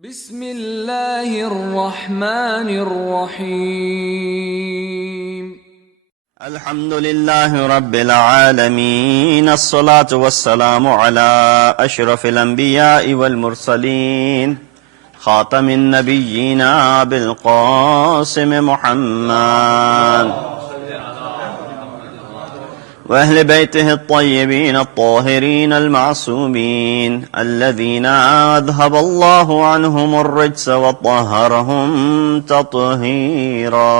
بسم الله الرحمن الرحيم الحمد لله رب العالمين الصلاة والسلام على أشرف الأنبياء والمرسلين خاتم النبيين بالقاسم محمد وأهل بيته الطيبين الطاهرين المعصومين الذين أذهب الله عنهم الرجس وطهرهم تطهيرا.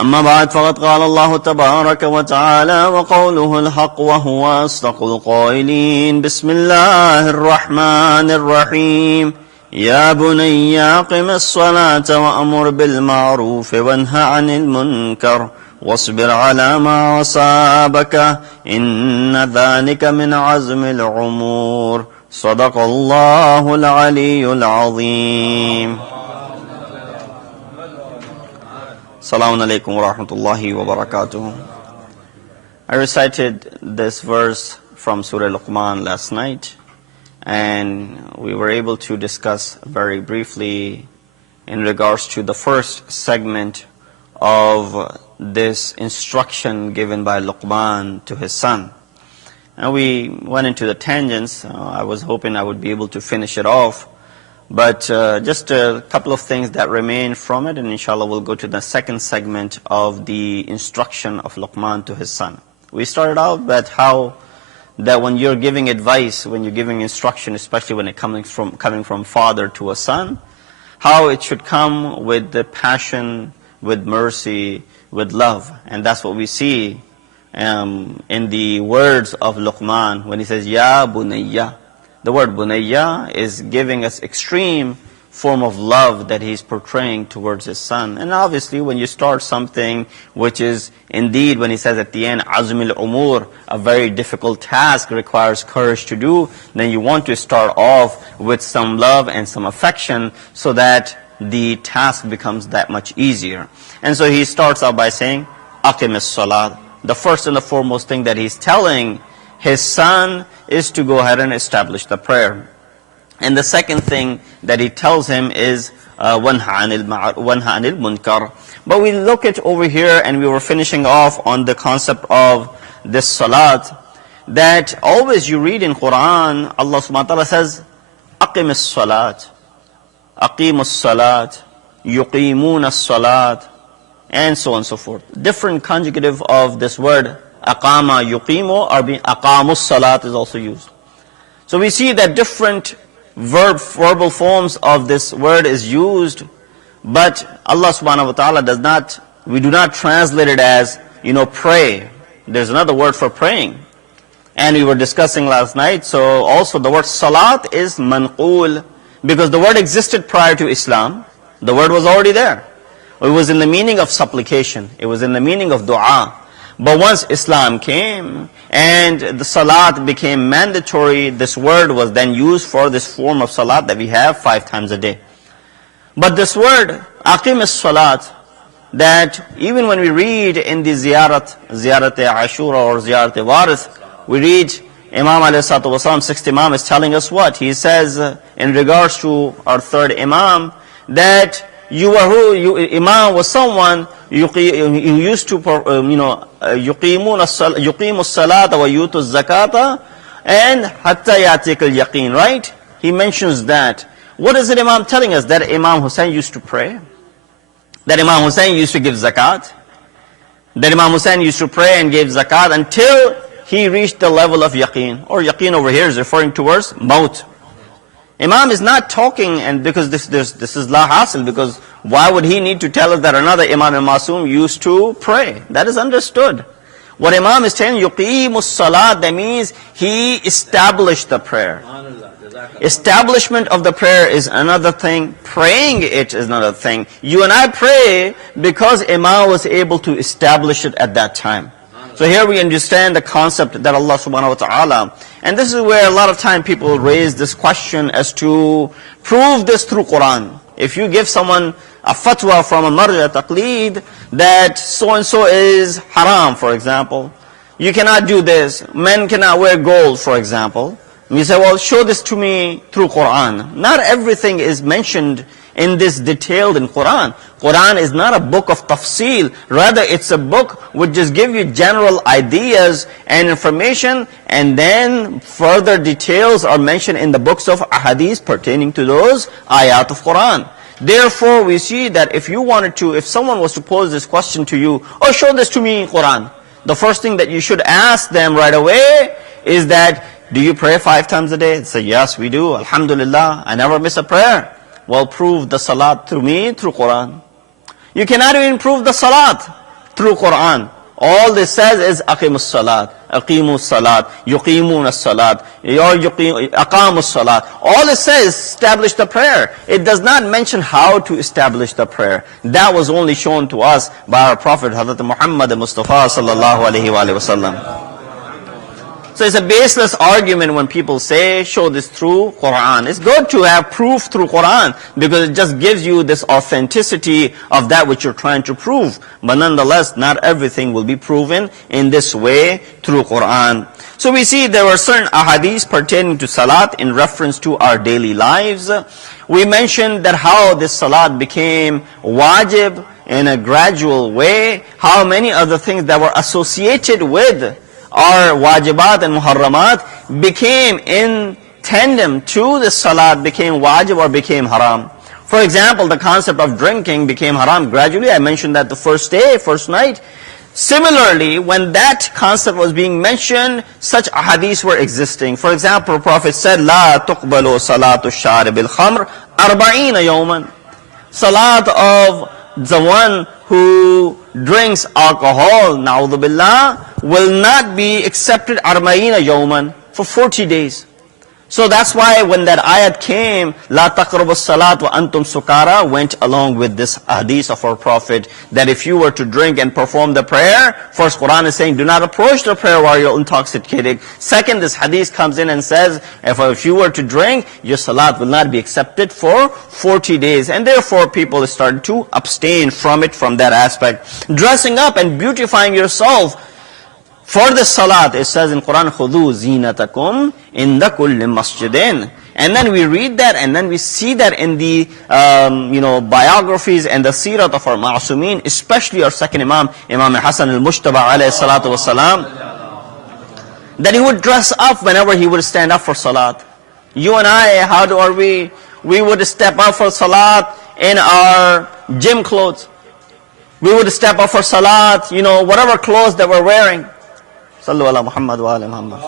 أما بعد، فقد قال الله تبارك وتعالى وقوله الحق وهو أصدق القائلين. بسم الله الرحمن الرحيم. يا بني أقم الصلاة وأمر بالمعروف وانه عن المنكر واصبر على ما أصابك إن ذلك من عزم الأمور. صدق الله العلي العظيم. Assalamu alaikum wa rahmatullahi wa barakatuh. I recited this verse from Surah Luqman last night, and we were able to discuss very briefly in regards to the first segment of this instruction given by Luqman to his son. And we went into the tangents. I was hoping I would be able to finish it off, but just a couple of things that remain from it, and inshallah we'll go to the second segment of the instruction of Luqman to his son. We started out with how that when you're giving advice, when you're giving instruction, especially when it coming from father to a son, how it should come with the passion, with mercy, with love. And that's what we see in the words of Luqman when he says, Ya bunayya. The word bunayya is giving us extreme form of love that he's portraying towards his son. And obviously when you start something which is indeed, when he says at the end, azmil umur, a very difficult task, requires courage to do, then you want to start off with some love and some affection so that the task becomes that much easier. And so he starts out by saying, Aqim as-salat. The first and the foremost thing that he's telling his son is to go ahead and establish the prayer. And the second thing that he tells him is, wanha anil munkar. But we look at over here, and we were finishing off on the concept of this salat, that always you read in Quran, Allah subhanahu wa ta'ala says, Aqim as-salat. Aqimus salat, yuqimun as-salat, and so on and so forth. Different conjugative of this word, aqama, yuqimu, or aqamus salat is also used. So we see that different verbal forms of this word is used, but Allah subhanahu wa ta'ala does not, we do not translate it as, pray. There's another word for praying. And we were discussing last night, so also the word salat is manqul, because the word existed prior to Islam. The word was already there. It was in the meaning of supplication. It was in the meaning of dua. But once Islam came and the salat became mandatory, this word was then used for this form of salat that we have 5 times a day. But this word, aqim as-salat, that even when we read in the ziyarat Ashura or ziyarat Warith, we read Imam alayhi salatu wasalam, 6th Imam, is telling us what? He says in regards to our 3rd Imam, that Imam was someone who used to, yuqimu as-salata wa yutu az-zakata, and hatta yatik al-yaqeen, right? He mentions that. What is it Imam telling us? That Imam Hussein used to pray? That Imam Hussein used to give zakat? That Imam Hussein used to pray and gave zakat until he reached the level of yaqeen, or yaqeen over here is referring towards maut. Imam is not talking, and because this is la hasil, because why would he need to tell us that another Imam al-Masum used to pray? That is understood. What Imam is saying, yuqimus salat, that means he established the prayer. Establishment of the prayer is another thing. Praying it is another thing. You and I pray because Imam was able to establish it at that time. So here we understand the concept that Allah subhanahu wa ta'ala, and this is where a lot of time people raise this question as to prove this through Quran. If you give someone a fatwa from a marja taqleed that so-and-so is haram, for example, you cannot do this, men cannot wear gold, for example, You say, well, show this to me through Quran. Not everything is mentioned in this detailed in Quran. Quran is not a book of tafsil. Rather, it's a book which just give you general ideas and information, and then further details are mentioned in the books of ahadith pertaining to those ayat of Quran. Therefore, we see that if someone was to pose this question to you, oh, show this to me in Quran, the first thing that you should ask them right away is that, do you pray 5 times a day? They say, yes, we do. Alhamdulillah, I never miss a prayer. Well, prove the salat through me, through Quran. You cannot even prove the salat through Quran. All this says is, aqimus salat, aqimus salat, yuqimun salat, aqamus salat. All it says is establish the prayer. It does not mention how to establish the prayer. That was only shown to us by our Prophet, Hazrat Muhammad Mustafa sallallahu alayhi wa sallam. So it's a baseless argument when people say, show this through Quran. It's good to have proof through Quran, because it just gives you this authenticity of that which you're trying to prove. But nonetheless, not everything will be proven in this way through Quran. So we see there were certain ahadith pertaining to salat in reference to our daily lives. We mentioned that how this salat became wajib in a gradual way, how many other things that were associated with our wajibat and muharramat became in tandem to the salat, became wajib or became haram. For example, the concept of drinking became haram gradually. I mentioned that the first night. Similarly, when that concept was being mentioned, such ahadith were existing. For example, the Prophet said, لا تقبل صلاة الشارب الخمر 40 يوما. Salat of the one who drinks alcohol, na'udhu billah, will not be accepted 40 yawman, for 40 days. So that's why when that ayat came, La taqrabu salat wa antum sukara, went along with this hadith of our Prophet, that if you were to drink and perform the prayer, first Quran is saying, do not approach the prayer while you're intoxicated. Second, this hadith comes in and says, if you were to drink, your salat will not be accepted for 40 days. And therefore people started to abstain from it, from that aspect. Dressing up and beautifying yourself for the salat, it says in Quran, خُذُوا زِينَتَكُمْ إِنَّ كُلِّ مَسْجِدٍ. And then we read that, and then we see that in the biographies and the sirat of our ma'asumin, especially our second Imam Hasan al-Mushtaba alayhi salatu wasalam, that he would dress up whenever he would stand up for salat. You and I, are we? We would step up for salat in our gym clothes. We would step up for salat, whatever clothes that we're wearing. Sallu ala Muhammad wa ala Muhammad.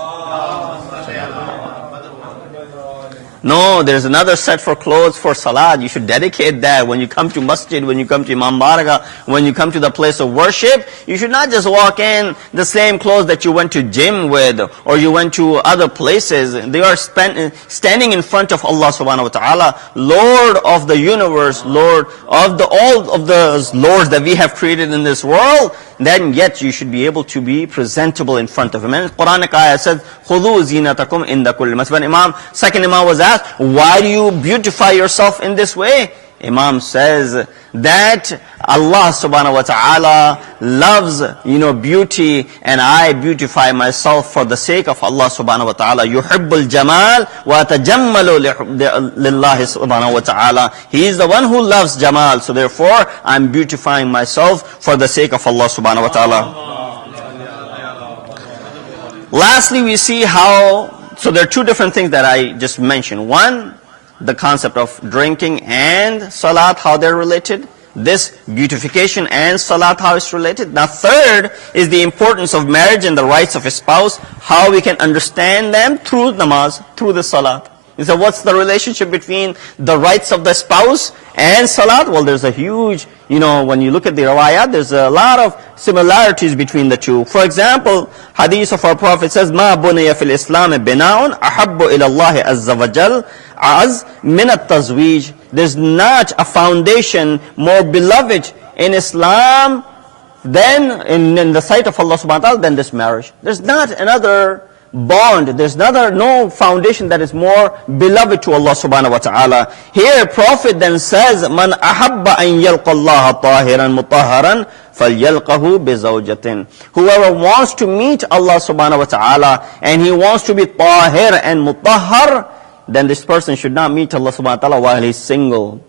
No, there's another set for clothes for salat. You should dedicate that. When you come to masjid, when you come to Imam Baraga, when you come to the place of worship, you should not just walk in the same clothes that you went to gym with, or you went to other places. They are standing in front of Allah subhanahu wa ta'ala, Lord of the universe, Lord of all of the lords that we have created in this world. Then yet you should be able to be presentable in front of him. And Quranic ayah says, خُذُوا زِينَتَكُمْ إِنَّ كُلِّ مَسْجِدٍ. Second Imam was asked, why do you beautify yourself in this way? Imam says that Allah subhanahu wa ta'ala loves, beauty, and I beautify myself for the sake of Allah subhanahu wa ta'ala. Yuhibbul jamal wa tajammalu lillahi subhanahu wa ta'ala. He is the one who loves jamal, so therefore I'm beautifying myself for the sake of Allah subhanahu wa ta'ala. Lastly, we see so there are two different things that I just mentioned. One, the concept of drinking and salat, how they're related. This beautification and salat, how it's related. Now third is the importance of marriage and the rights of a spouse, how we can understand them through namaz, through the salat. You say, what's the relationship between the rights of the spouse and salat? Well, there's a huge, when you look at the riwayat, there's a lot of similarities between the two. For example, hadith of our Prophet says, مَا بُنِيَ فِي الْإِسْلَامِ بِنَاءٌ أَحَبُّ إِلَى اللَّهِ عَزَّ وَجَلَّ عَزْ مِنَ التَّزْوِيجِ. There's not a foundation more beloved in Islam than in the sight of Allah subhanahu wa ta'ala than this marriage. There's not another bond, there's no foundation that is more beloved to Allah subhanahu wa ta'ala. Here Prophet then says, Man ahabba an yalqa Allah tahiran mutahharan فَلْيَلْقَهُ بِزَوْجَةٍ. Whoever wants to meet Allah subhanahu wa ta'ala, and he wants to be tahir and mutahhar, then this person should not meet Allah subhanahu wa ta'ala while he's single.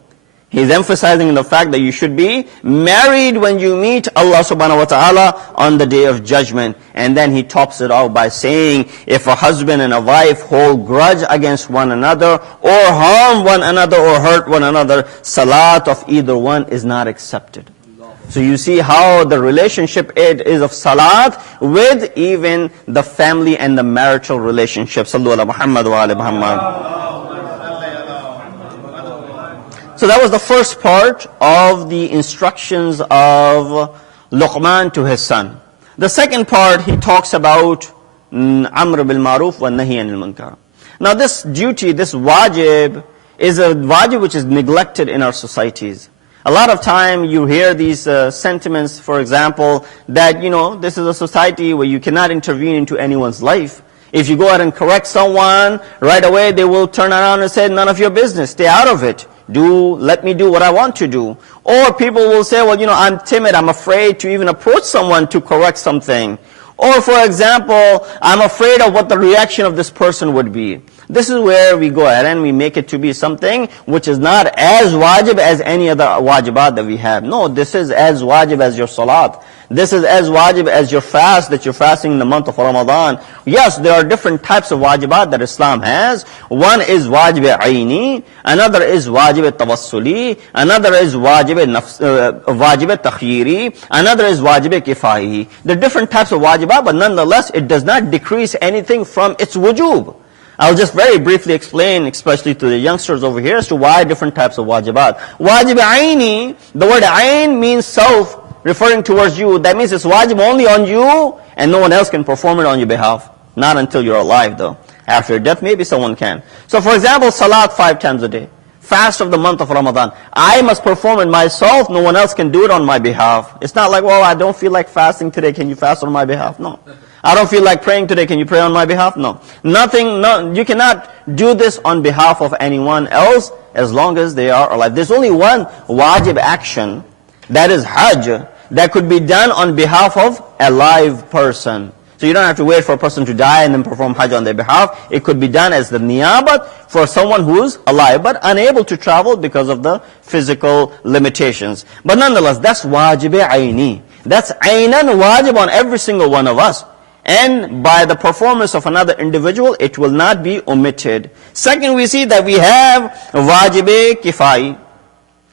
He's emphasizing the fact that you should be married when you meet Allah subhanahu wa ta'ala on the day of judgment. And then he tops it out by saying, if a husband and a wife hold grudge against one another, or harm one another, or hurt one another, salat of either one is not accepted. So you see how the relationship is of salat with even the family and the marital relationship. Sallu ala Muhammad wa ala Muhammad. So that was the first part of the instructions of Luqman to his son. The second part, he talks about Amr Bil Maroof wa Nahi Anil Munkar. Now this duty, this wajib, is a wajib which is neglected in our societies. A lot of time you hear these sentiments, for example, that, this is a society where you cannot intervene into anyone's life. If you go out and correct someone, right away they will turn around and say, none of your business, stay out of it. Let me do what I want to do. Or people will say, well, I'm timid, I'm afraid to even approach someone to correct something. Or for example, I'm afraid of what the reaction of this person would be. This is where we go ahead and we make it to be something which is not as wajib as any other wajibat that we have. No, this is as wajib as your salat. This is as wajib as your fast, that you're fasting in the month of Ramadan. Yes, there are different types of wajibat that Islam has. One is wajib aini, another is wajib tawassuli, another is wajib takhyiri, another is wajib kifai. There are different types of wajibat, but nonetheless, it does not decrease anything from its wujub. I'll just very briefly explain, especially to the youngsters over here, as to why different types of wajibat. Wajib aini, the word ain means self, referring towards you. That means it's wajib only on you, and no one else can perform it on your behalf. Not until you're alive though. After your death, maybe someone can. So for example, salat 5 times a day. Fast of the month of Ramadan. I must perform it myself, no one else can do it on my behalf. It's not like, well, I don't feel like fasting today, can you fast on my behalf? No. I don't feel like praying today, can you pray on my behalf? No. You cannot do this on behalf of anyone else as long as they are alive. There's only one wajib action, that is hajj, that could be done on behalf of a live person. So you don't have to wait for a person to die and then perform hajj on their behalf. It could be done as the niyabat for someone who's alive but unable to travel because of the physical limitations. But nonetheless, that's wajib aini. That's aynan wajib on every single one of us. And by the performance of another individual, it will not be omitted. Second, we see that we have wajib kifai.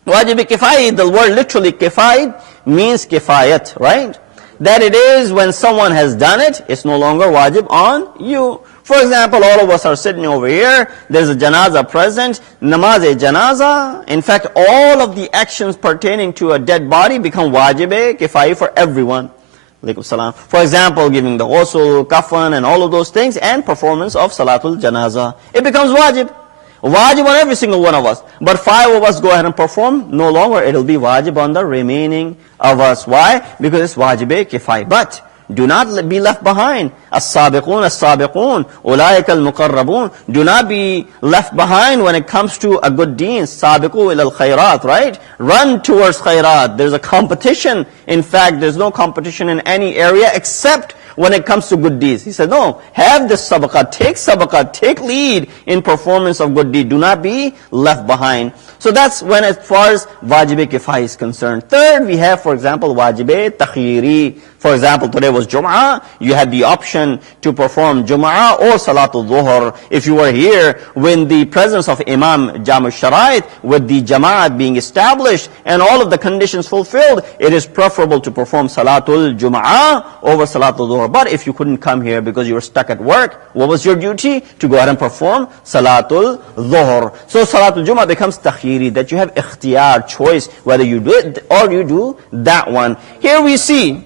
Wajib kifai, the word literally kifai means kifayat, right? That it is when someone has done it, it's no longer wajib on you. For example, all of us are sitting over here, there's a janaza present, namaz-e-janaza. In fact, all of the actions pertaining to a dead body become wajib kifai for everyone. For example, giving the ghusl, kafan, and all of those things, and performance of salatul janaza. It becomes wajib. Wajib on every single one of us. But 5 of us go ahead and perform, no longer it'll be wajib on the remaining of us. Why? Because it's wajib kifai. But do not be left behind. As-sabiqun, as-sabiqun, ulaika al-muqarrabun. Do not be left behind when it comes to a good deed. Sabiqu ila al-khayrat, right? Run towards khayrat. There's a competition. In fact, there's no competition in any area except when it comes to good deeds. He said, no, have this sabaqah, take lead in performance of good deed. Do not be left behind. So that's when as far as wajib kifai is concerned. Third, we have, for example, wajib takhyiri. For example, today was Jum'ah. You had the option to perform Jum'ah or Salatul Dhuhr. If you were here when the presence of Imam Jam' al-Sharait, with the Jama'at being established and all of the conditions fulfilled, it is preferable to perform Salatul Jum'ah over Salatul Dhuhr. But if you couldn't come here because you were stuck at work, what was your duty? To go ahead and perform Salatul Dhuhr. So Salatul Jum'ah becomes takhyiri, that you have ikhtiyar, choice, whether you do it or you do that one. Here we see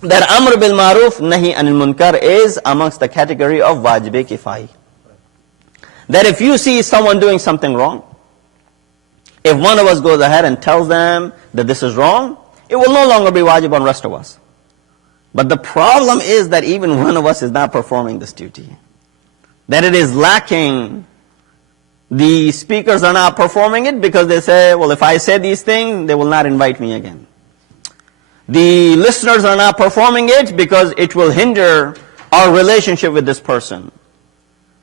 that Amr Bil Maroof, Nahi Anil Munkar is amongst the category of wajib kifai. That if you see someone doing something wrong, if one of us goes ahead and tells them that this is wrong, it will no longer be wajib on the rest of us. But the problem is that even one of us is not performing this duty. That it is lacking. The speakers are not performing it because they say, well, if I say these things, they will not invite me again. The listeners are not performing it because it will hinder our relationship with this person.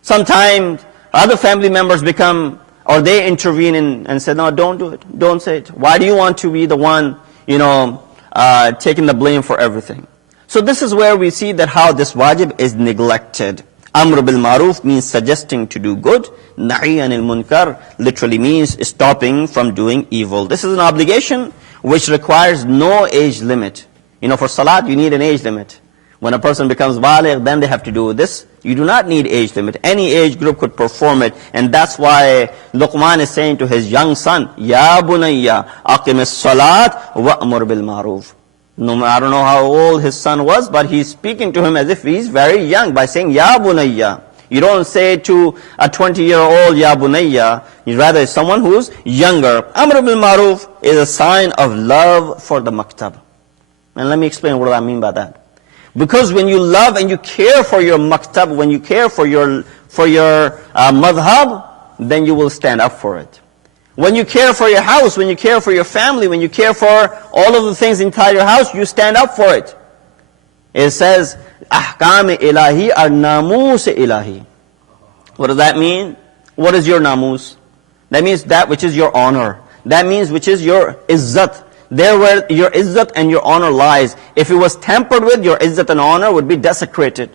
Sometimes other family members become, or they intervene and say, no, don't do it, don't say it. Why do you want to be the one, taking the blame for everything? So this is where we see that how this wajib is neglected. Amr Bil Maroof means suggesting to do good. Nahi Anil Munkar literally means stopping from doing evil. This is an obligation which requires no age limit. For salat you need an age limit. When a person becomes baligh, then they have to do this. You do not need age limit. Any age group could perform it. And that's why Luqman is saying to his young son, Ya bunayya, aqimis salat wa amr bil maroof. I don't know how old his son was, but he's speaking to him as if he's very young by saying, Ya bunayya. You don't say to a 20-year-old, Ya bunayya. Rather, it's someone who's younger. Amr bil maroof is a sign of love for the maktab. And let me explain what I mean by that. Because when you love and you care for your maktab, when you care for your madhab, then you will stand up for it. When you care for your house, when you care for your family, when you care for all of the things inside your house, you stand up for it. It says, ahkam ilahi are namus ilahi. What does that mean? What is your namus? That means that which is your honor. That means which is your izzat. There where your izzat and your honor lies. If it was tampered with, your izzat and honor would be desecrated.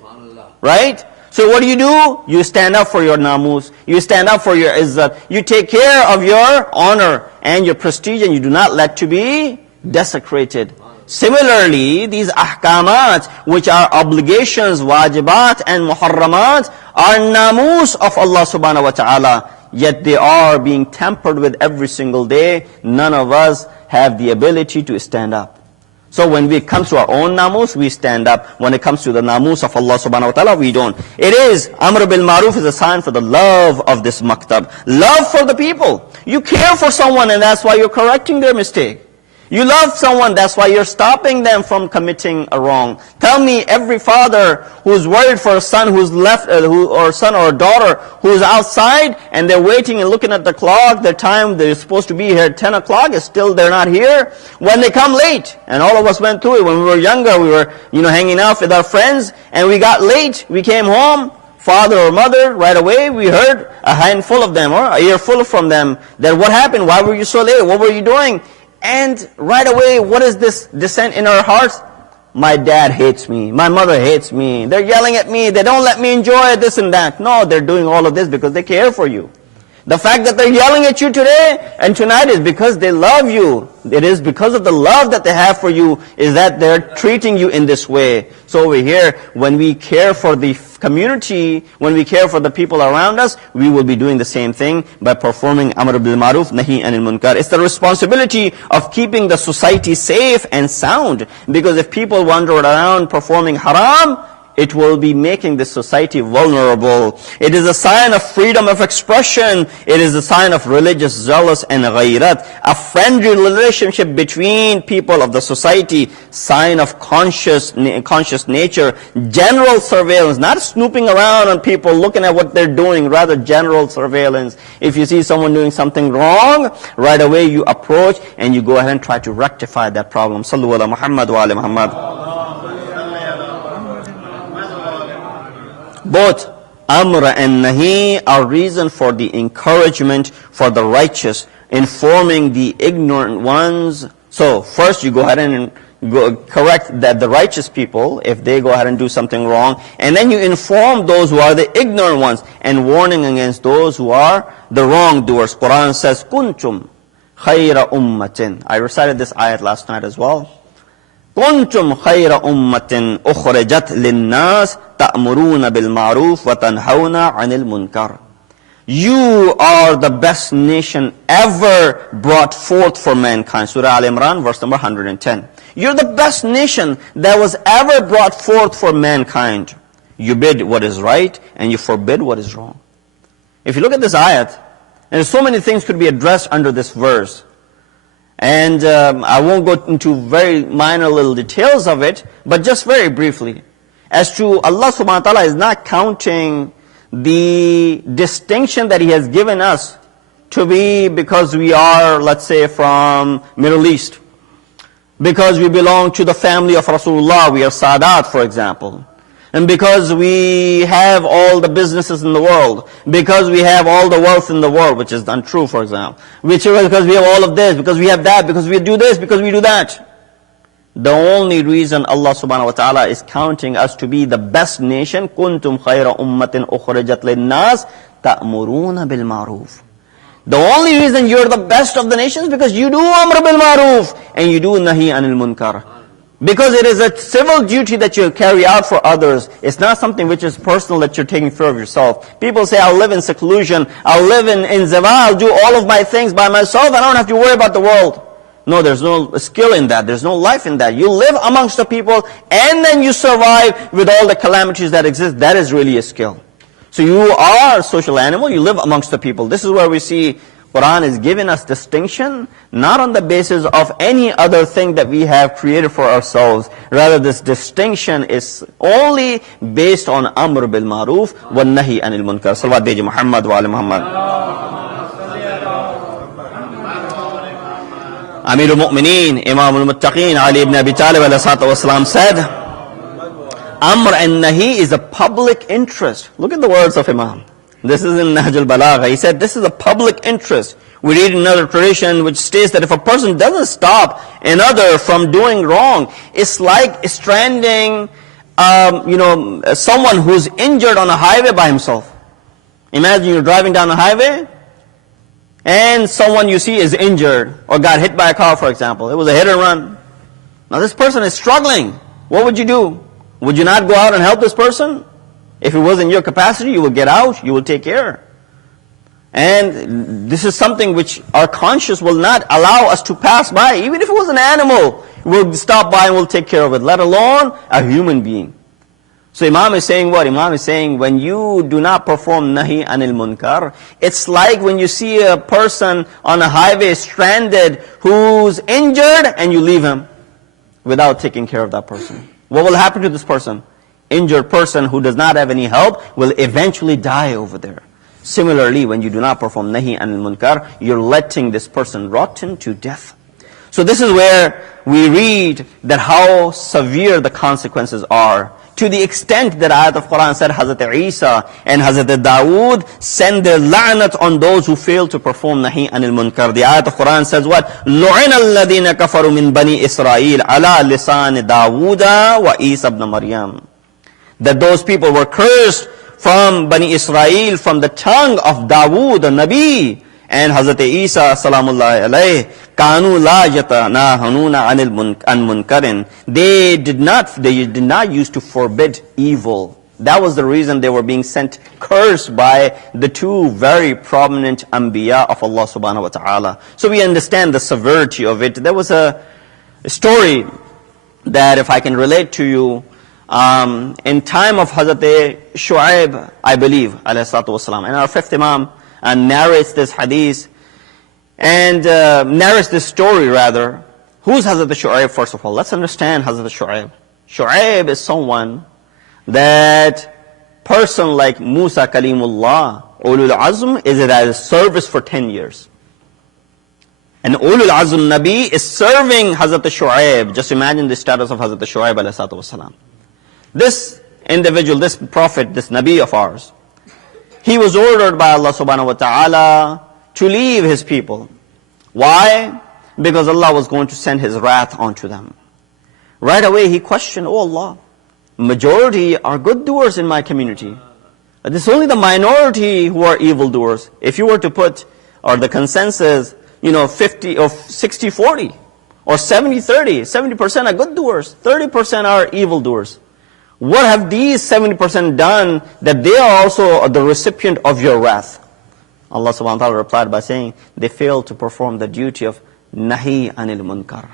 Right? So what do? You stand up for your namus. You stand up for your izzat. You take care of your honor and your prestige, and you do not let to be desecrated. Similarly, these ahkamat, which are obligations, wajibat and muharramat, are namus of Allah subhanahu wa ta'ala. Yet they are being tampered with every single day. None of us have the ability to stand up. So when it comes to our own namus, we stand up. When it comes to the namus of Allah subhanahu wa ta'ala, we don't. It is, Amr Bil Maroof is a sign for the love of this maktab. Love for the people. You care for someone, and that's why you're correcting their mistake. You love someone, that's why you're stopping them from committing a wrong. Tell me, every father who's worried for a son who's left, or son or a daughter who's outside, and they're waiting and looking at the clock, the time they're supposed to be here at 10 o'clock, is still they're not here. When they come late, and all of us went through it when we were younger, we were hanging out with our friends, and we got late, we came home, father or mother, right away, we heard a handful of them, or a earful from them, that what happened, why were you so late, what were you doing? And right away, what is this descent in our hearts? My dad hates me. My mother hates me. They're yelling at me. They don't let me enjoy this and that. No, they're doing all of this because they care for you. The fact that they're yelling at you today and tonight is because they love you. It is because of the love that they have for you, is that they're treating you in this way. So over here, when we care for the community, when we care for the people around us, we will be doing the same thing by performing Amr Bil Maroof, Nahi Anil Munkar. It's the responsibility of keeping the society safe and sound. Because if people wander around performing haram, it will be making this society vulnerable. It is a sign of freedom of expression. It is a sign of religious zealous and ghayrat. A friendly relationship between people of the society. Sign of conscious nature. General surveillance. Not snooping around on people, looking at what they're doing. Rather general surveillance. If you see someone doing something wrong, right away you approach and you go ahead and try to rectify that problem. Sallu ala Muhammad wa ala Muhammad. Both Amr and Nahi are reason for the encouragement for the righteous, informing the ignorant ones. So first you go ahead and correct that the righteous people, if they go ahead and do something wrong, and then you inform those who are the ignorant ones, and warning against those who are the wrongdoers. Quran says, Kuntum khayra ummatin. I recited this ayat last night as well. كنتم خير أمة أخرجت للناس تأمرون بالمعروف وتنهون عن المنكر. You are the best nation ever brought forth for mankind. Surah Al-Imran, verse number 110. You're the best nation that was ever brought forth for mankind. You bid what is right and you forbid what is wrong. If you look at this ayat, and so many things could be addressed under this verse. And I won't go into very minor little details of it, but just very briefly. As to Allah subhanahu wa ta'ala is not counting the distinction that He has given us to be because we are, let's say, from Middle East. Because we belong to the family of Rasulullah, we are Sadat, for example. And because we have all the businesses in the world, because we have all the wealth in the world, which is untrue, for example, because we have all of this, because we have that, because we do this, because we do that. The only reason Allah subhanahu wa ta'ala is counting us to be the best nation, kuntum khayra ummatin ukhrijat linnas ta'muruna bil maroof. The only reason you're the best of the nations because you do Amr Bil Maroof and you do Nahi Anil Munkar. Because it is a civil duty that you carry out for others. It's not something which is personal that you're taking care of yourself. People say, I'll live in seclusion, I'll live in Ziva, I'll do all of my things by myself, I don't have to worry about the world. No, there's no skill in that. There's no life in that. You live amongst the people and then you survive with all the calamities that exist. That is really a skill. So you are a social animal. You live amongst the people. This is where we see Quran is giving us distinction, not on the basis of any other thing that we have created for ourselves. Rather, this distinction is only based on Amr Bil Maroof wa Nahi Anil Munkar. Salawat Beji Muhammad wa Ali Muhammad. Amir al-Mu'mineen, Imam al-Muttaqeen, Ali ibn Abi Talib alayhi salatu wasalam said, Amr and Nahi is a public interest. Look at the words of Imam. This is in Nahj al-Balagha. He said, this is a public interest. We read another tradition which states that if a person doesn't stop another from doing wrong, it's like stranding, someone who's injured on a highway by himself. Imagine you're driving down the highway, and someone you see is injured or got hit by a car, for example. It was a hit and run. Now this person is struggling. What would you do? Would you not go out and help this person? If it was in your capacity, you will get out, you will take care. And this is something which our conscience will not allow us to pass by. Even if it was an animal, we'll stop by and we'll take care of it, let alone a human being. So Imam is saying what? Imam is saying when you do not perform Nahi Anil Munkar, it's like when you see a person on a highway stranded who's injured and you leave him without taking care of that person. What will happen to this person? Injured person who does not have any help will eventually die over there. Similarly, when you do not perform Nahi Anil Munkar, you're letting this person rotten to death. So this is where we read that how severe the consequences are. To the extent that ayat of Quran said Hazrat Isa and Hazrat Dawood send their la'nat on those who fail to perform Nahi Anil Munkar. The ayat of Quran says what? لُعِنَ الَّذِينَ كَفَرُوا مِن بَنِي إِسْرَائِيلَ عَلَى لِسَانِ دَاوُودَ وَإِيسَى ibn Maryam. That those people were cursed from Bani Israel, from the tongue of Dawood, the Nabi, and Hazrat Isa, salamullahi alayhi, كَانُوا لَا يَتَنَاهَنُونَ عَنْ مُنْكَرٍ. They did not use to forbid evil. That was the reason they were being sent cursed by the two very prominent Anbiya of Allah subhanahu wa ta'ala. So we understand the severity of it. There was a story that if I can relate to you, in time of Hazrat Shu'aib, I believe, alayhi salatu wasalam, and our fifth Imam narrates this hadith, and narrates this story rather. Who's Hazrat Shu'aib first of all? Let's understand Hazrat Shu'aib. Shu'aib is someone that person like Musa Kalimullah, Ulul Azm, is it as service for 10 years. And Ulul Azm Nabi is serving Hazrat Shu'aib. Just imagine the status of Hazrat Shu'aib alayhi salatu wasalam. This individual, this prophet, this Nabi of ours, he was ordered by Allah subhanahu wa ta'ala to leave his people. Why? Because Allah was going to send His wrath onto them. Right away he questioned, oh Allah, majority are good doers in my community. It's only the minority who are evildoers. If you were to put, or the consensus, 50 or 60-40, or 70-30, 70% are good doers, 30% are evildoers. What have these 70% done that they are also the recipient of your wrath? Allah subhanahu wa ta'ala replied by saying, they failed to perform the duty of Nahi Anil Munkar.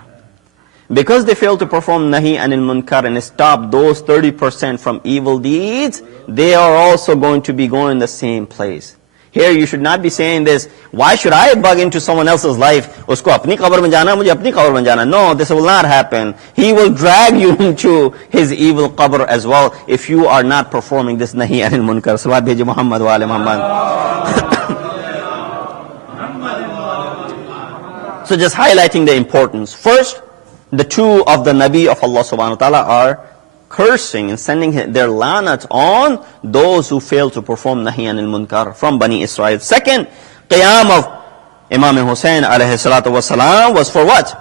Because they failed to perform Nahi Anil Munkar and stop those 30% from evil deeds, they are also going to be going the same place. Here you should not be saying this, why should I bug into someone else's life? Usko apni qabr mein jana, mujhe apni qabr mein jana. No, this will not happen. He will drag you into his evil qabr as well if you are not performing this Nahi Anil Munkar. Salawat bheji Muhammad wa ali Muhammad. So just highlighting the importance. First, the two of the Nabi of Allah subhanahu wa ta'ala are cursing and sending their lanat on those who fail to perform Nahi Anil Munkar from Bani Israel. Second, Qayem of Imam Hussain alayhi salatu wasalam was for what?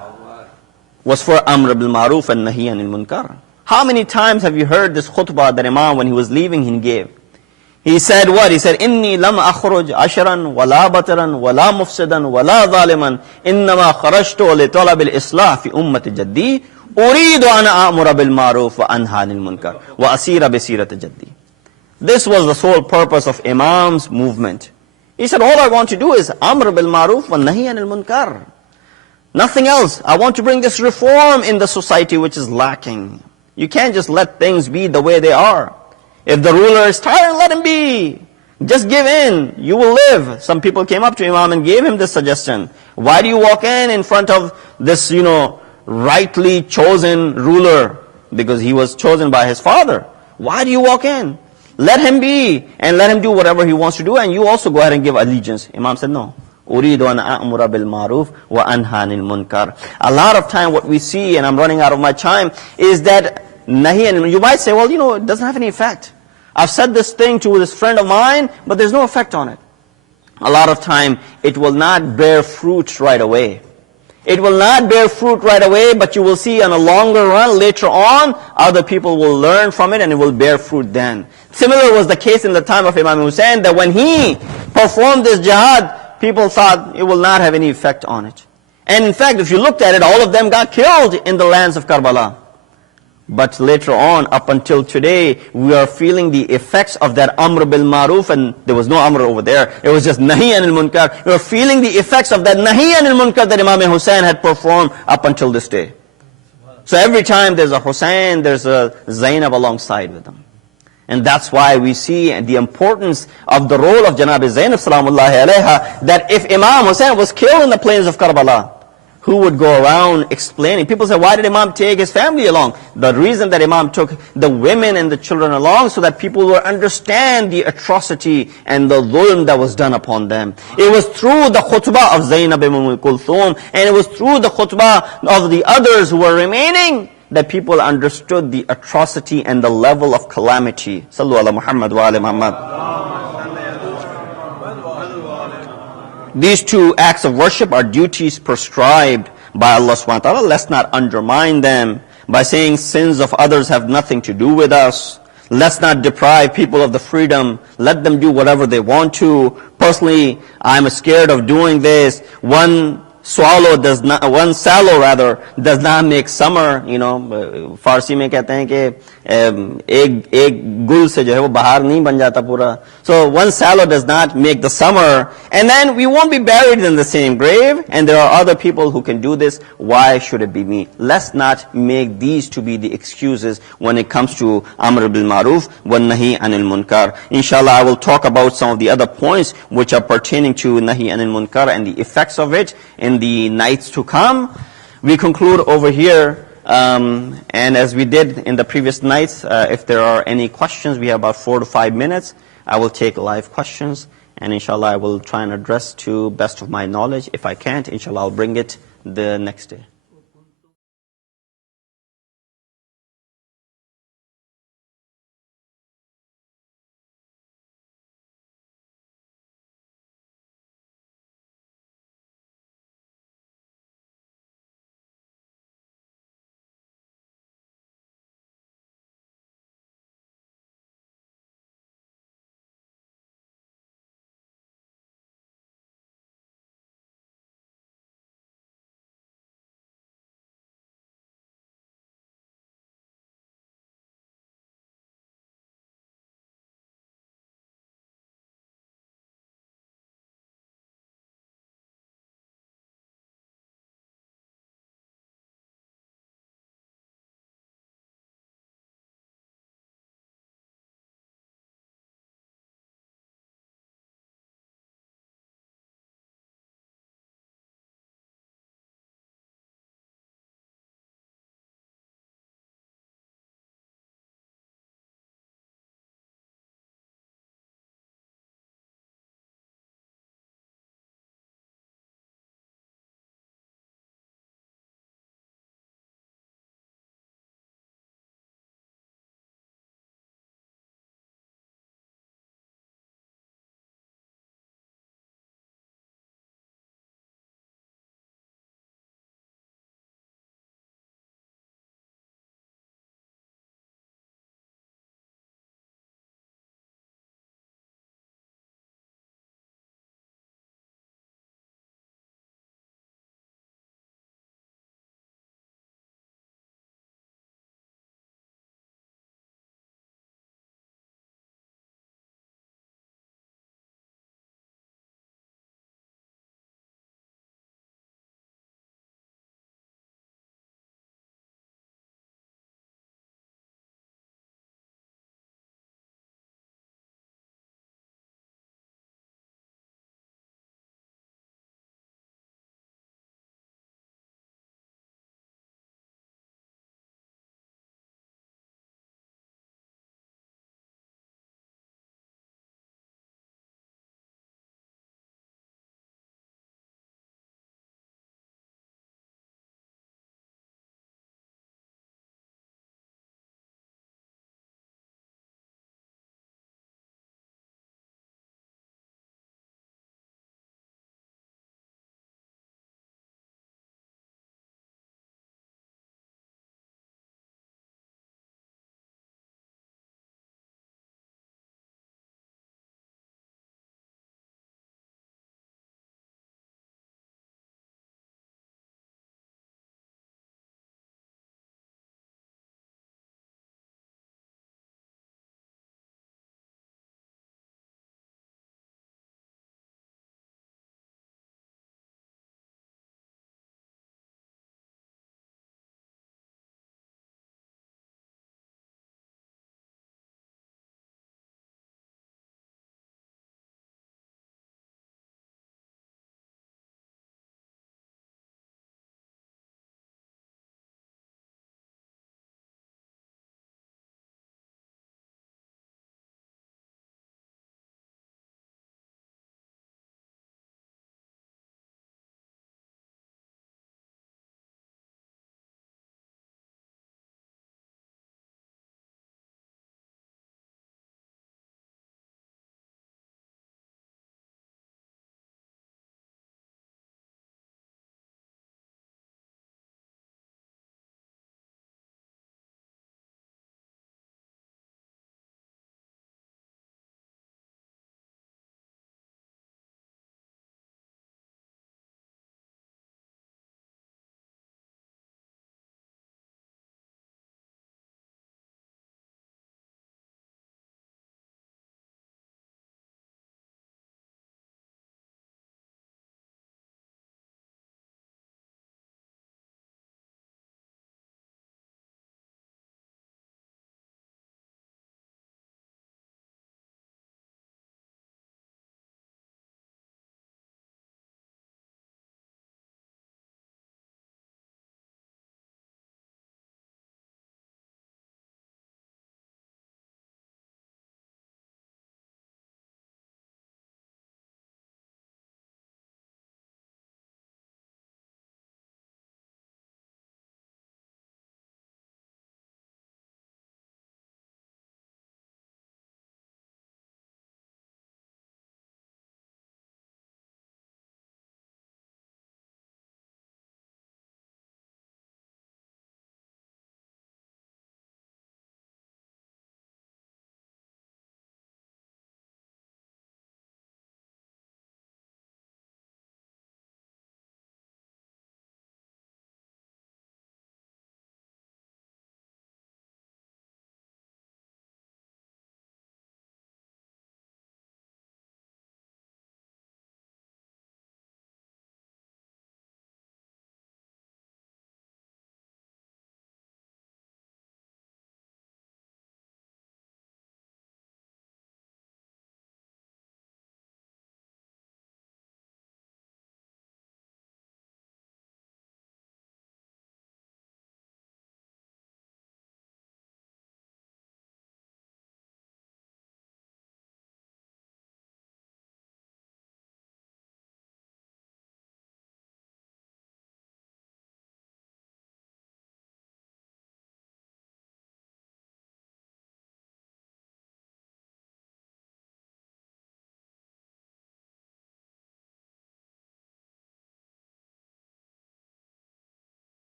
Was for Amr Bil Maroof and Nahi Anil Munkar. How many times have you heard this khutbah that Imam, when he was leaving, he gave? He said what? He said, Inni lam akhruj asharan, wala bataran, wala mufsidan, wala zaliman, innama kharajtu li talab al-islah fi ummati jaddi, uridu an a'mura bil ma'ruf wa anha anil munkar, wa asira bi sirati jaddi. This was the sole purpose of Imam's movement. He said, all I want to do is Amr bil Maroof wa nahi anil munkar. Nothing else. I want to bring this reform in the society which is lacking. You can't just let things be the way they are. If the ruler is tired, let him be. Just give in. You will live. Some people came up to Imam and gave him this suggestion. Why do you walk in front of this, rightly chosen ruler? Because he was chosen by his father. Why do you walk in? Let him be, and let him do whatever he wants to do, and you also go ahead and give allegiance. Imam said, no. Uridu an a'mura bil ma'ruf wa anha anil munkar. A lot of time what we see, and I'm running out of my time, is that nahi anil munkar. You might say, well, it doesn't have any effect. I've said this thing to this friend of mine, but there's no effect on it. A lot of time, it will not bear fruit right away. It will not bear fruit right away, but you will see on a longer run, later on, other people will learn from it and it will bear fruit then. Similar was the case in the time of Imam Hussain, that when he performed this jihad, people thought it will not have any effect on it. And in fact, if you looked at it, all of them got killed in the lands of Karbala. But later on, up until today, we are feeling the effects of that Amr Bil Maroof, and there was no Amr over there, it was just Nahi Anil Munkar. We are feeling the effects of that Nahi Anil Munkar that Imam Hussain had performed up until this day. So every time there's a Hussain, there's a Zainab alongside with them. And that's why we see the importance of the role of Janab Zainab salamullahi alayha, that if Imam Hussain was killed in the plains of Karbala, who would go around explaining? People say, why did Imam take his family along? The reason that Imam took the women and the children along, so that people will understand the atrocity and the dhulm that was done upon them. It was through the khutbah of Zainab ibn Kulthum, and it was through the khutbah of the others who were remaining, that people understood the atrocity and the level of calamity. Sallu ala Muhammad wa ala Muhammad. These two acts of worship are duties prescribed by Allah subhanahu wa ta'ala. Let's not undermine them by saying sins of others have nothing to do with us. Let's not deprive people of the freedom. Let them do whatever they want to. Personally, I'm scared of doing this. One sallow does not make summer. Farsi में कहते हैं कि एक गुल से जो है वो बहार नहीं बन जाता पूरा. So one sallow does not make the summer, and then we won't be buried in the same grave. And there are other people who can do this. Why should it be me? Let's not make these to be the excuses when it comes to Amr Bil Maroof wa Nahi Anil Munkar. Inshallah, I will talk about some of the other points which are pertaining to Nahi Anil Munkar and the effects of it in the nights to come. We conclude over here, and as we did in the previous nights, if there are any questions, we have about 4 to 5 minutes. I will take live questions, and inshallah I will try and address to best of my knowledge. If I can't, inshallah I'll bring it the next day.